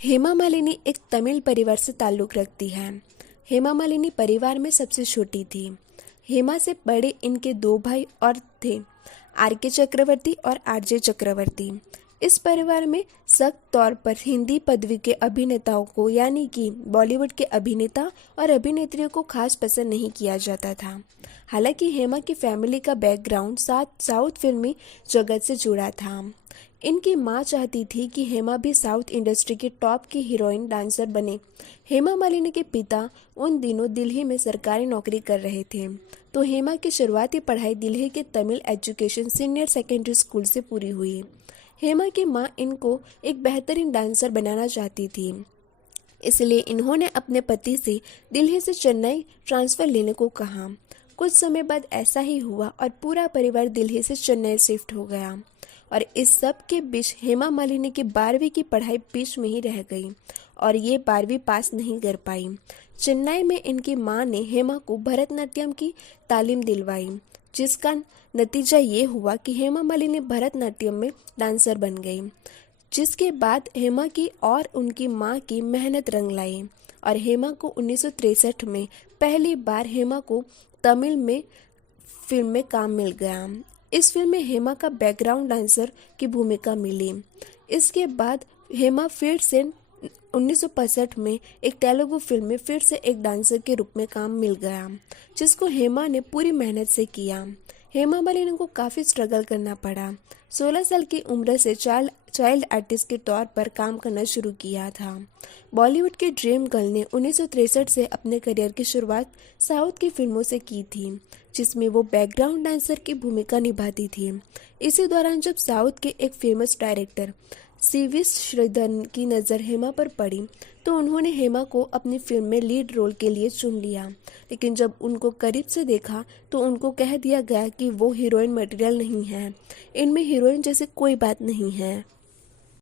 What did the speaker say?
हेमा मालिनी एक तमिल परिवार से ताल्लुक़ रखती है। हेमा मालिनी परिवार में सबसे छोटी थी। हेमा से बड़े इनके दो भाई और थे, आर.के. चक्रवर्ती और आर.जे. चक्रवर्ती। इस परिवार में सख्त तौर पर हिंदी पदवी के अभिनेताओं को यानी कि बॉलीवुड के अभिनेता और अभिनेत्रियों को खास पसंद नहीं किया जाता था। हालांकि हेमा की फैमिली का बैकग्राउंड साउथ फिल्मी जगत से जुड़ा था। इनकी मां चाहती थी कि हेमा भी साउथ इंडस्ट्री की टॉप की हीरोइन डांसर बने। हेमा मालिनी के पिता उन दिनों दिल्ली में सरकारी नौकरी कर रहे थे, तो हेमा की शुरुआती पढ़ाई दिल्ली के Tamil education senior secondary school से पूरी हुई। हेमा की मां इनको एक बेहतरीन डांसर बनाना चाहती थी, इसलिए इन्होंने अपने पति से दिल्ली से चेन्नई ट्रांसफ़र लेने को कहा। कुछ समय बाद ऐसा ही हुआ और पूरा परिवार दिल्ली से चेन्नई शिफ्ट हो गया। और इस सब के बीच हेमा मालिनी की 12वीं की पढ़ाई बीच में ही रह गई और ये 12वीं पास नहीं कर पाई। चेन्नई में इनकी मां ने हेमा को भरतनाट्यम की तालीम दिलवाई, जिसका नतीजा ये हुआ कि हेमा मालिनी भरतनाट्यम में डांसर बन गई। जिसके बाद हेमा की और उनकी मां की मेहनत रंग लाई और हेमा को 1963 में पहली बार हेमा को तमिल में फिल्म में काम मिल गया। इस फिल्म में हेमा का बैकग्राउंड डांसर की भूमिका मिली। इसके बाद हेमा फिर से 1965 में एक तेलुगु फिल्म में फिर से एक डांसर के रूप में काम मिल गया, जिसको हेमा ने पूरी मेहनत से किया। हेमा मालिनी को काफ़ी स्ट्रगल करना पड़ा। 16 साल की उम्र से चाइल्ड आर्टिस्ट के तौर पर काम करना शुरू किया था। बॉलीवुड की ड्रीम गर्ल ने 1963 से अपने करियर की शुरुआत साउथ की फिल्मों से की थी, जिसमें वो बैकग्राउंड डांसर की भूमिका निभाती थी। इसी दौरान जब साउथ के एक फेमस डायरेक्टर सी.वी. श्रीधरन की नज़र हेमा पर पड़ी, तो उन्होंने हेमा को अपनी फिल्म में लीड रोल के लिए चुन लिया। लेकिन जब उनको करीब से देखा तो उनको कह दिया गया कि वो हीरोइन मटेरियल नहीं है, इनमें हीरोइन जैसे कोई बात नहीं है।